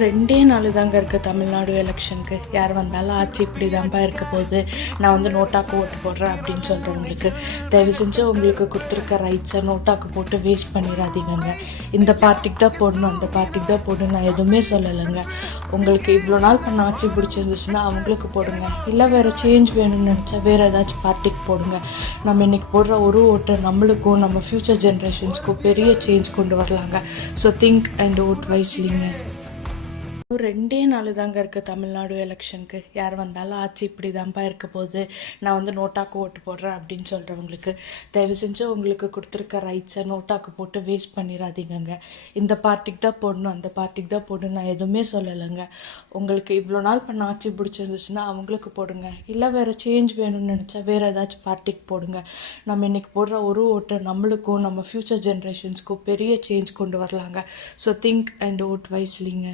2 நாள் தாங்க இருக்குது தமிழ்நாடு எலெக்ஷனுக்கு. யார் வந்தாலும் ஆட்சி இப்படி தான்ப்பா இருக்க போகுது, நான் வந்து நோட்டாக்கு ஓட்டு போடுறேன் அப்படின்னு சொல்கிறவங்களுக்கு தயவு செஞ்சு உங்களுக்கு கொடுத்துருக்க ரைட்ஸை நோட்டாக்கு போட்டு வேஸ்ட் பண்ணிடாதீங்கங்க. இந்த பார்ட்டிக்கு தான் போடணும், அந்த பார்ட்டிக்கு தான் போடணும் நான் எதுவுமே சொல்லலைங்க. உங்களுக்கு இவ்வளோ நாள் பண்ண ஆட்சி பிடிச்சிருந்துச்சுன்னா அவங்களுக்கு போடுங்க, இல்லை வேறு சேஞ்ச் வேணும்னு நினச்சா வேறு ஏதாச்சும் பார்ட்டிக்கு போடுங்க. நம்ம இன்றைக்கி போடுற ஒரு ஓட்டு நம்மளுக்கும் நம்ம ஃப்யூச்சர் ஜென்ரேஷன்ஸ்க்கும் பெரிய சேஞ்ச் கொண்டு வரலாங்க. ஸோ திங்க் அண்ட் ஓட் வைஸ்லிங்க. 2 நாள் தாங்க இருக்குது தமிழ்நாடு எலெக்ஷனுக்கு. யார் வந்தாலும் ஆட்சி இப்படி தான்ப்பா இருக்க போகுது, நான் வந்து நோட்டாக்கு ஓட்டு போடுறேன் அப்படின்னு சொல்கிறவங்களுக்கு தயவு செஞ்சு உங்களுக்கு கொடுத்துருக்க ரைட்ஸை நோட்டாக்கு போட்டு வேஸ்ட் பண்ணிடாதீங்கங்க. இந்த பார்ட்டிக்கு தான் போடணும், அந்த பார்ட்டிக்கு தான் போடணும் நான் எதுவுமே சொல்லலைங்க. உங்களுக்கு இவ்வளோ நாள் பண்ண ஆட்சி பிடிச்சிருந்துச்சுன்னா அவங்களுக்கு போடுங்க, இல்லை வேறு சேஞ்ச் வேணும்னு நினச்சா வேறு ஏதாச்சும் பார்ட்டிக்கு போடுங்க. நம்ம இன்றைக்கி போடுற ஒரு ஓட்டு நம்மளுக்கும் நம்ம ஃப்யூச்சர் ஜென்ரேஷன்ஸ்க்கும் பெரிய சேஞ்ச் கொண்டு வரலாங்க. So think and vote வைஸ்லிங்க.